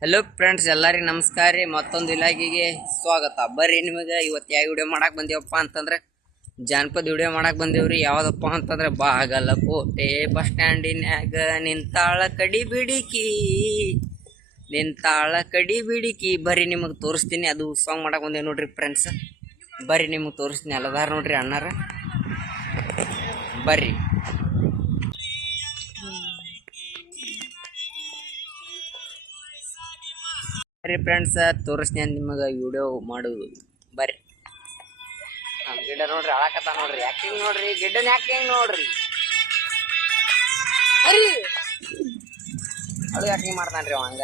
Hello friends ಎಲ್ಲರಿಗೆ ನಮಸ್ಕಾರ ರೀ. ಮತ್ತೊಂದು ಇಲಾಖೆಗೆ ಸ್ವಾಗತ. ಬರ್ರಿ ನಿಮಗೆ, ಇವತ್ತು ಯಾವ ವಿಡಿಯೋ ಮಾಡಕ್ಕೆ ಬಂದೇವಪ್ಪ ಅಂತಂದ್ರೆ, ಜಾನಪದ ವಿಡಿಯೋ ಮಾಡಕ್ಕೆ ಬಂದೇವ್ರಿ. ಯಾವುದಪ್ಪ ಅಂತಂದ್ರೆ, ಬಾಗಲಕೋಟೆ ಬಸ್ ಸ್ಟ್ಯಾಂಡಿನ್ಯಾಗ ನಿಂತಾಳ ಕಡಿ ಬಿಡಿಕಿ, ನಿಂತಾಳ ಕಡಿ ಬಿಡಿಕಿ. ಬರ್ರಿ ನಿಮಗೆ ತೋರಿಸ್ತೀನಿ, ಅದು ಸಾಂಗ್ ಮಾಡಕ್ಕೆ ಬಂದೇವು ನೋಡ್ರಿ ಫ್ರೆಂಡ್ಸ್ ಬರ್ರಿ ನಿಮಗೆ ತೋರಿಸ್ತೀನಿ ಎಲ್ಲದಾರ ನೋಡ್ರಿ ಅಣ್ಣಾರ. ಬರ್ರಿ. ಬರ್ರಿ ಫ್ರೆಂಡ್ಸ್ ತೋರಿಸ್ತೀನಿ ನಿಮಗೆ ವಿಡಿಯೋ ಮಾಡೋದು. ಬರ್ರಿ. ನಮ್ಮ ಗಿಡ ನೋಡ್ರಿ ಅಳಕತ್ತ ನೋಡ್ರಿ. ಯಾಕೆ ನೋಡ್ರಿ ಗಿಡ್ಡನ ಯಾಕೆ ನೋಡ್ರಿ. ಅರಿ! ಅಳು ಆಕ್ಟಿಂಗ್ ಮಾಡ್ತಾನ್ರಿ ಅವ ಹಂಗ.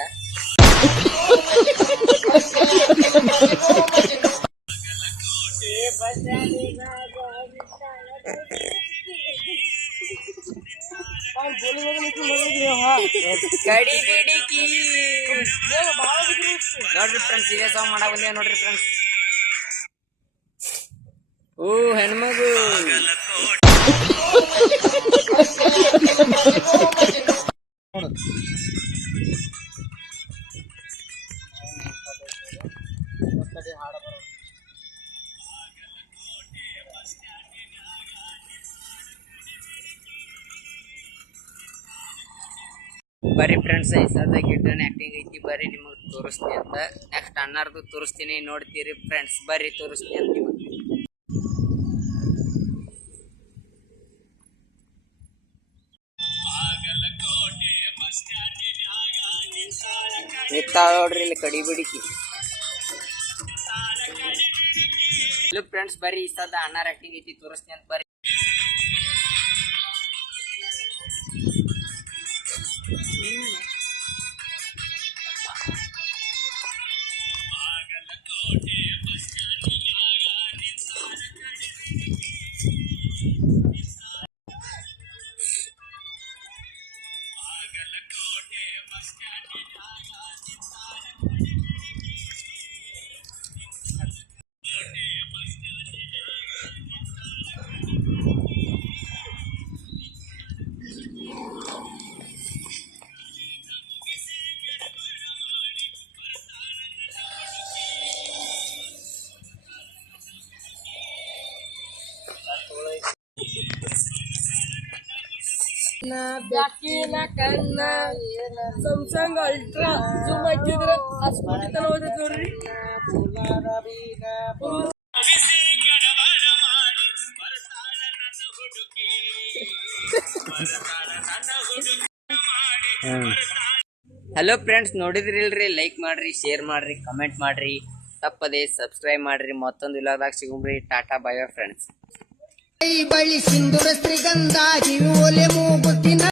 ಕಡಿ ಬಿಡಿಕಿ ನೋಡ್ರಿ ಫ್ರೆಂಡ್ಸ್ ಸೀರಿಯಸ್ ಸಾಂಗ್ ಮಾಡಕ್ ಬಂದೆ ನೋಡ್ರಿ ಫ್ರೆಂಡ್ಸ್ ಓ ಹೆಣ್ಮಗು. ಬರ್ರಿ ಫ್ರೆಂಡ್ಸ್ ಈ ಸದ ಗಿಡ್ಡನ ಆಕ್ಟಿಂಗ್ ಐತಿ ಬರ್ರಿ ನಿಮಗೆ ತೋರಿಸ್ತೀನಿ ಅಂತ. ನೆಕ್ಸ್ಟ್ ಅಣ್ಣಾರ್ದು ತೋರಿಸ್ತೀನಿ ನೋಡ್ತೀರಿ ಫ್ರೆಂಡ್ಸ್ ಬರ್ರಿ ತೋರಿಸ್ತೀನಿ ಅಂತ ನೋಡ್ರಿ ಇಲ್ಲಿ ಕಡಿ ಬಿಡಿಕಿ. ಫ್ರೆಂಡ್ಸ್ ಬರೀ ಈ ಸದ ಅಣ್ಣಾರ್ ಆಕ್ಟಿಂಗ್ ಐತಿ ತೋರಿಸ್ತೀನಿ ಅಂತ Let go, yeah, my cat, ಬ್ಯಾಕಿನ ಕಣ್ಣ. ಸಂಸಂಗ್ ಅಲ್ಟ್ರಾ ಜೂಮ್ ಹಾಕಿದ್ರೆ ನೋಡ್ರಿ. ಹಲೋ ಫ್ರೆಂಡ್ಸ್ ನೋಡಿದ್ರಿಲ್ರಿ? ಲೈಕ್ ಮಾಡ್ರಿ ಶೇರ್ ಮಾಡ್ರಿ ಕಮೆಂಟ್ ಮಾಡ್ರಿ. ತಪ್ಪದೆ ಸಬ್ಸ್ಕ್ರೈಬ್ ಮಾಡ್ರಿ. ಮತ್ತೊಂದು ಇಲ್ಲದಾಗ ಸಿಗುಮ್ರಿ ಟಾಟಾ ಬಾಯ್ ಫ್ರೆಂಡ್ಸ್ ಬಳಿ ಸಿಂಧುರ ಶ್ರೀಗಂಧ ಕಿವಿ ಒಲೆ ಮೂಗುತ್ತಿನ